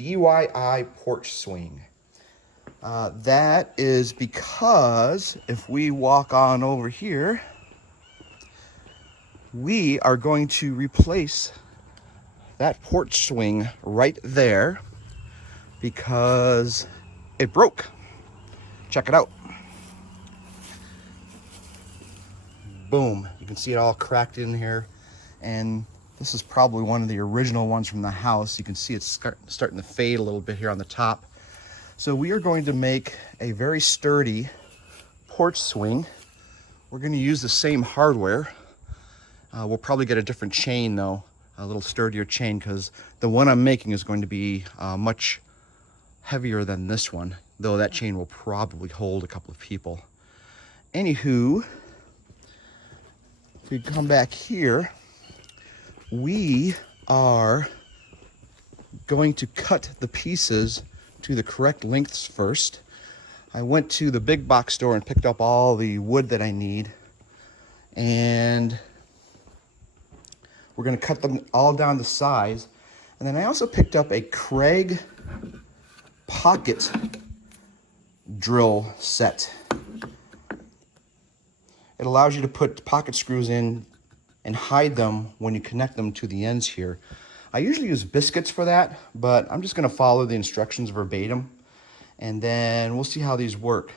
DIY porch swing. That is because if we walk on over here, we are going to replace that porch swing right there because it broke. Check it out. Boom. You can see it all cracked in here. And this is probably one of the original ones from the house. You can see it's starting to fade a little bit here on the top. So we are going to make a very sturdy porch swing. We're going to use the same hardware. We'll probably get a different chain though, a little sturdier chain, because the one I'm making is going to be much heavier than this one, though that chain will probably hold a couple of people. Anywho, if we come back here, we are going to cut the pieces to the correct lengths first. I went to the big box store and picked up all the wood that I need, and we're going to cut them all down to size. And then I also picked up a Craig pocket drill set. It allows you to put pocket screws in and hide them when you connect them to the ends here. I usually use biscuits for that, but I'm just going to follow the instructions verbatim, and then we'll see how these work.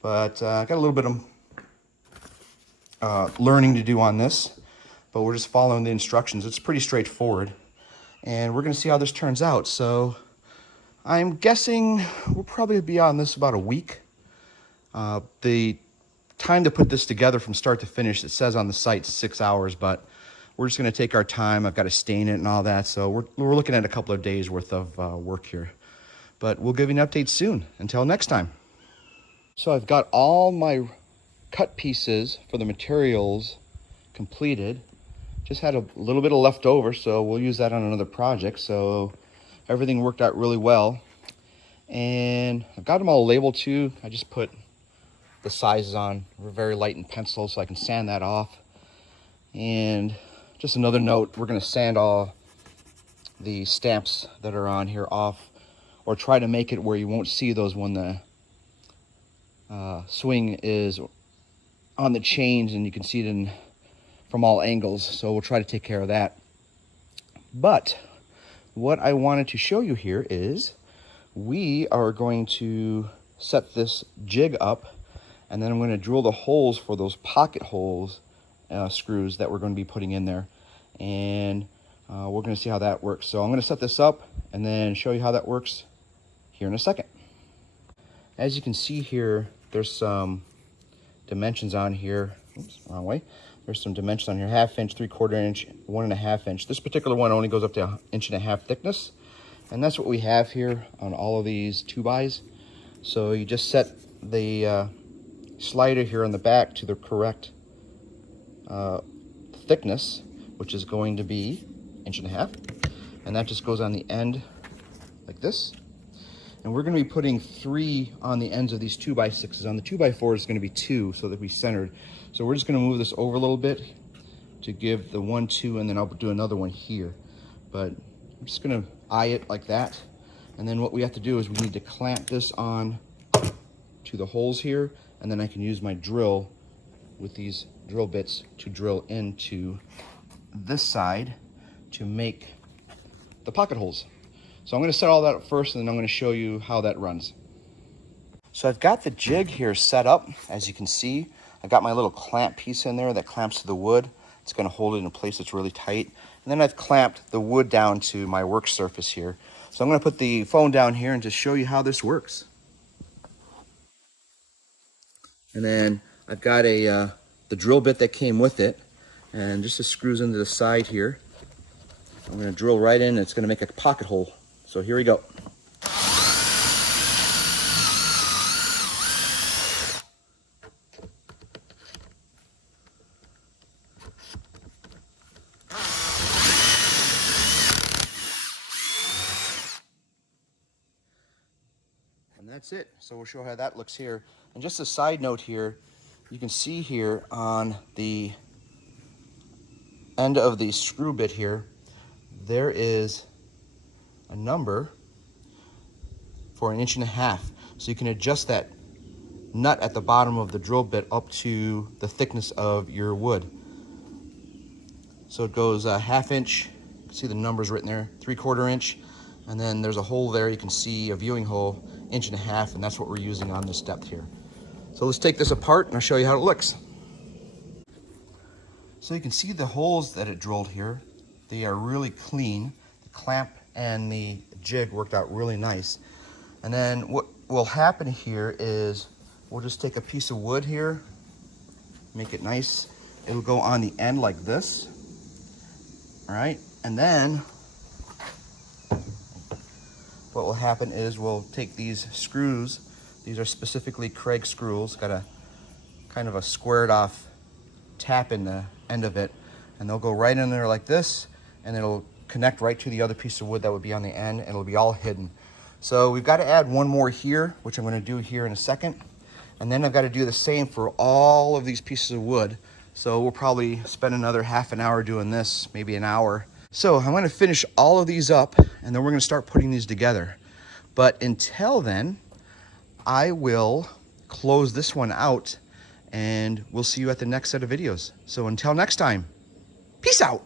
But I got a little bit of learning to do on this, but we're just following the instructions. It's pretty straightforward, and we're going to see how this turns out. So I'm guessing we'll probably be on this about a week. The time to put this together from start to finish, it says on the site 6 hours, but we're just going to take our time. I've got to stain it and all that, so we're looking at a couple of days worth of work here. But we'll give you an update soon. Until next time. So I've got all my cut pieces for the materials completed. Just had a little bit of leftover, so we'll use that on another project. So everything worked out really well. And I've got them all labeled too. I just put the sizes on. We're very light in pencil, so I can sand that off. And just another note, we're going to sand all the stamps that are on here off, or try to make it where you won't see those when the swing is on the chains and you can see it from all angles. So we'll try to take care of that. But what I wanted to show you here is we are going to set this jig up, and then I'm going to drill the holes for those pocket holes screws that we're going to be putting in there, and we're going to see how that works. So I'm going to set this up and then show you how that works here in a second. As you can see here, there's some dimensions on here. Oops, wrong way. There's some dimensions on here: 1/2 inch, 3/4 inch, 1.5 inch. This particular one only goes up to 1.5 inch thickness, and that's what we have here on all of these 2x. So you just set the slider here on the back to the correct thickness, which is going to be 1.5 inches, and that just goes on the end like this. And we're going to be putting 3 on the ends of these 2x6s. On the 2x4 is going to be 2, so that we centered. So we're just going to move this over a little bit to give the 1, 2, and then I'll do another one here. But I'm just going to eye it like that. And then what we have to do is we need to clamp this on to the holes here, and then I can use my drill with these drill bits to drill into this side to make the pocket holes. So I'm going to set all that up first, and then I'm going to show you how that runs. So I've got the jig here set up. As you can see, I've got my little clamp piece in there that clamps to the wood. It's going to hold it in place that's really tight. And then I've clamped the wood down to my work surface here. So I'm going to put the phone down here and just show you how this works. And then I've got the drill bit that came with it, and just the screws into the side here. I'm going to drill right in, and it's going to make a pocket hole. So here we go. And that's it. So we'll show how that looks here. And just a side note here, you can see here on the end of the screw bit here, there is a number for 1.5 inches. So you can adjust that nut at the bottom of the drill bit up to the thickness of your wood. So it goes a 1/2 inch, you can see the numbers written there, 3/4 inch, and then there's a hole there, you can see a viewing hole, 1.5 inches, and that's what we're using on this depth here. So let's take this apart and I'll show you how it looks. So you can see the holes that it drilled here. They are really clean. The clamp and the jig worked out really nice. And then what will happen here is we'll just take a piece of wood here, make it nice. It'll go on the end like this. All right, and then what will happen is we'll take these screws. These are specifically Craig screws, got a kind of a squared off tap in the end of it, and they'll go right in there like this, and it'll connect right to the other piece of wood that would be on the end, and it'll be all hidden. So we've got to add one more here, which I'm going to do here in a second, and then I've got to do the same for all of these pieces of wood. So we'll probably spend another half an hour doing this, maybe an hour. So I'm going to finish all of these up, and then we're going to start putting these together. But until then, I will close this one out, and we'll see you at the next set of videos. So until next time, peace out.